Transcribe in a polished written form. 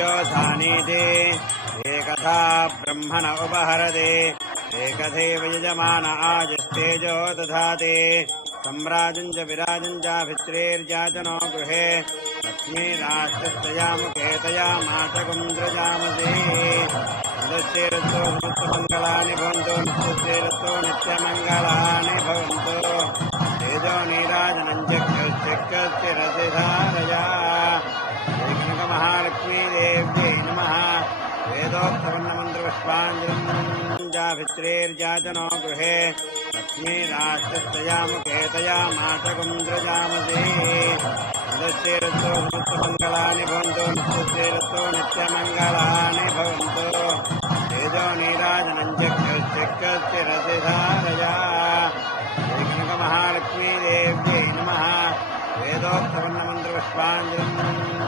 योधानीति एकथा ब्रह्मण उपहरते एकथैव यजमान आजस्तेजो दधाति सम्राजं च विराजं च भित्रेर्याजनो गृहे लक्ष्मीराष्ट्रस्तया मुखे तया मातकं द्रजामसे नृत्येरस्तो समस्तमङ्गलानि भवन्तु नृत्येरस्तो नित्यमङ्गलानि भवन्तु तेजो नीराजनं चक्रश्चक्रस्य रतिधारया महालक्ष्मी देव्यै नमः वेदोक्तवर्णमन्त्रपुष्पाञ्जलिं भित्रेर्याजनो गृहे लक्ष्मीराष्ट्रस्तया मुखे तया मातकं द्रजामसे नृत्येरस्तो समस्तमङ्गलानि भवन्तु नृत्येरस्तो नित्यमङ्गलानि भवन्तु तेजो नीराजनं चक्रश्चक्रस्य रतिधारया महालक्ष्मी देव्यै नमः वेदोक्तवर्णमन्त्रपुष्पाञ्जलिं